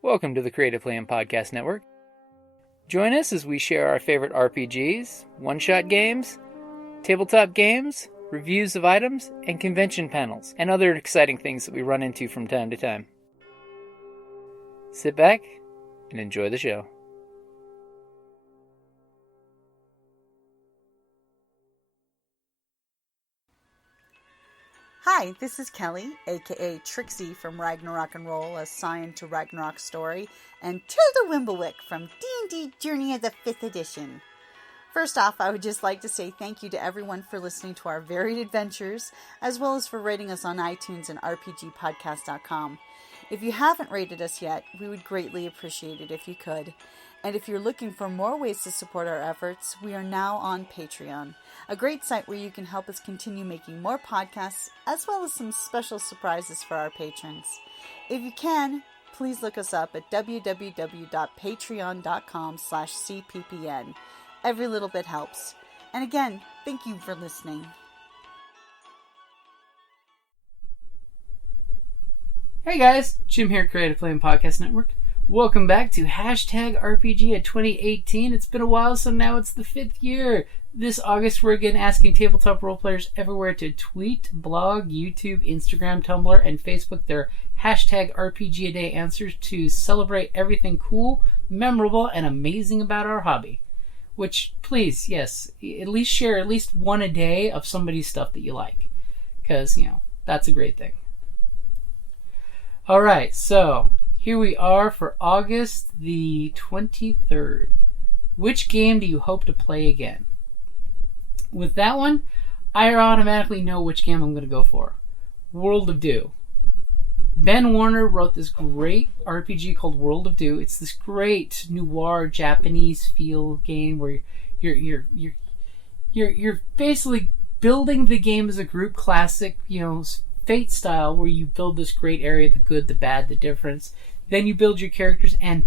Welcome to the Creative Plan Podcast Network. Join us as we share our favorite RPGs, one-shot games, tabletop games, reviews of items, and convention panels, and other exciting things that we run into from time to time. Sit back and enjoy the show. Hi, this is Kelly, aka Trixie from Ragnarok and Roll, a Scion to Ragnarok story, and Tilda Wimblewick from D&D Journey of the 5th Edition. First off, I would just like to say thank you to everyone for listening to our varied adventures, as well as for rating us on iTunes and RPGpodcast.com. If you haven't rated us yet, we would greatly appreciate it if you could. And if you're looking for more ways to support our efforts, we are now on Patreon, a great site where you can help us continue making more podcasts, as well as some special surprises for our patrons. If you can, please look us up at www.patreon.com/cppn. Every little bit helps. And again, thank you for listening. Hey guys, Jim here, Creative Plan Podcast Network. Welcome back to #RPGADay2018. It's been a while, so now it's the 5th year. This August, we're again asking tabletop role players everywhere to tweet, blog, YouTube, Instagram, Tumblr, and Facebook their #RPGADay answers to celebrate everything cool, memorable, and amazing about our hobby. Which, please, yes, at least share at least one a day of somebody's stuff that you like. Because, that's a great thing. Alright, so here we are for August the 23rd. Which game do you hope to play again? With that one, I automatically know which game I'm going to go for. World of Do. Ben Warner wrote this great RPG called World of Do. It's this great noir Japanese feel game where you're basically building the game as a group classic, Fate style, where you build this great area, the good, the bad, the difference. Then you build your characters, and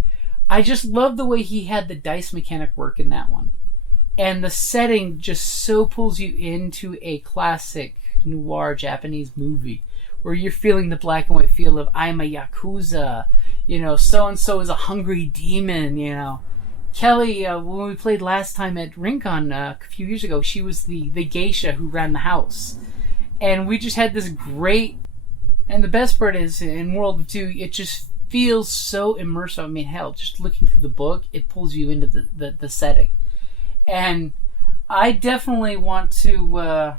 I just love the way he had the dice mechanic work in that one. And the setting just so pulls you into a classic noir Japanese movie, where you're feeling the black and white feel of I'm a Yakuza, so-and-so is a hungry demon, Kelly, when we played last time at Rincon a few years ago, she was the geisha who ran the house. And we just had this great... And the best part is, in World of Do, it just feels so immersive. I mean, hell, just looking through the book, it pulls you into the setting. And I definitely want to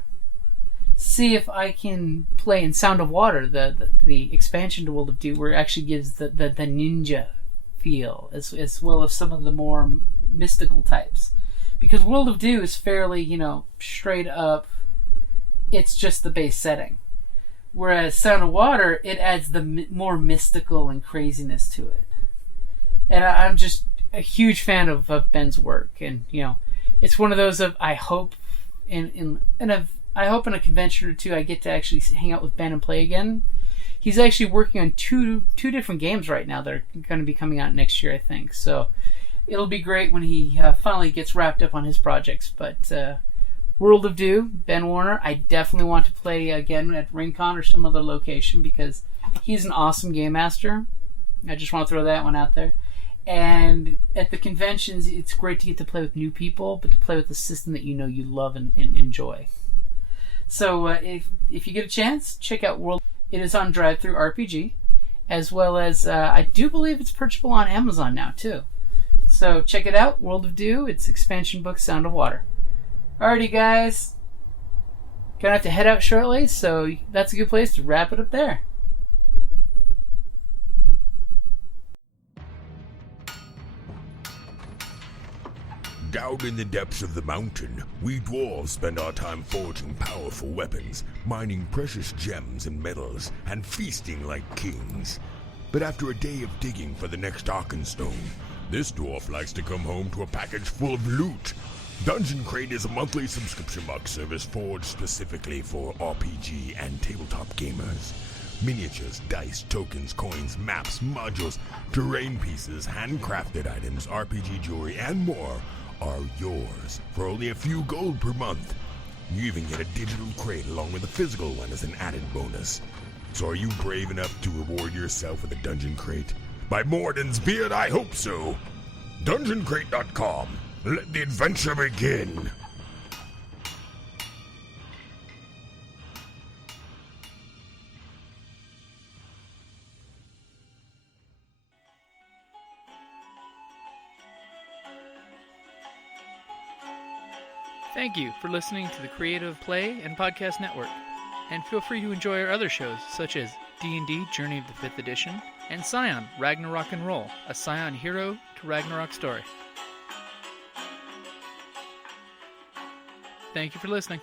see if I can play in Sound of Water, the expansion to World of Do, where it actually gives the ninja feel, as well as some of the more mystical types. Because World of Do is fairly, straight up, it's just the base setting. Whereas Sound of Water, it adds the more mystical and craziness to it. And I'm just a huge fan of Ben's work. And, it's one of those of, I hope in a convention or two I get to actually hang out with Ben and play again. He's actually working on two different games right now that are going to be coming out next year, I think. So it'll be great when he finally gets wrapped up on his projects. But World of Do, Ben Warner, I definitely want to play again at Rincon or some other location because he's an awesome game master. I just want to throw that one out there. And at the conventions, it's great to get to play with new people, but to play with a system that you love and enjoy. So if you get a chance, check out World. It is on Drive-Thru RPG, as well as I do believe it's purchasable on Amazon now too. So check it out, World of Do. It's expansion book Sound of Water. Alrighty, guys. Gonna have to head out shortly, so that's a good place to wrap it up there. Down in the depths of the mountain, we dwarves spend our time forging powerful weapons, mining precious gems and metals, and feasting like kings. But after a day of digging for the next Arkenstone, this dwarf likes to come home to a package full of loot. Dungeon Crate is a monthly subscription box service forged specifically for RPG and tabletop gamers. Miniatures, dice, tokens, coins, maps, modules, terrain pieces, handcrafted items, RPG jewelry, and more are yours for only a few gold per month. You even get a digital crate along with a physical one as an added bonus. So are you brave enough to reward yourself with a Dungeon Crate? By Morden's beard, I hope so. DungeonCrate.com. Let the adventure begin. Thank you for listening to the Creative Play and Podcast Network. And feel free to enjoy our other shows, such as D&D Journey of the 5th Edition and Scion Ragnarok and Roll, a Scion hero to Ragnarok story. Thank you for listening.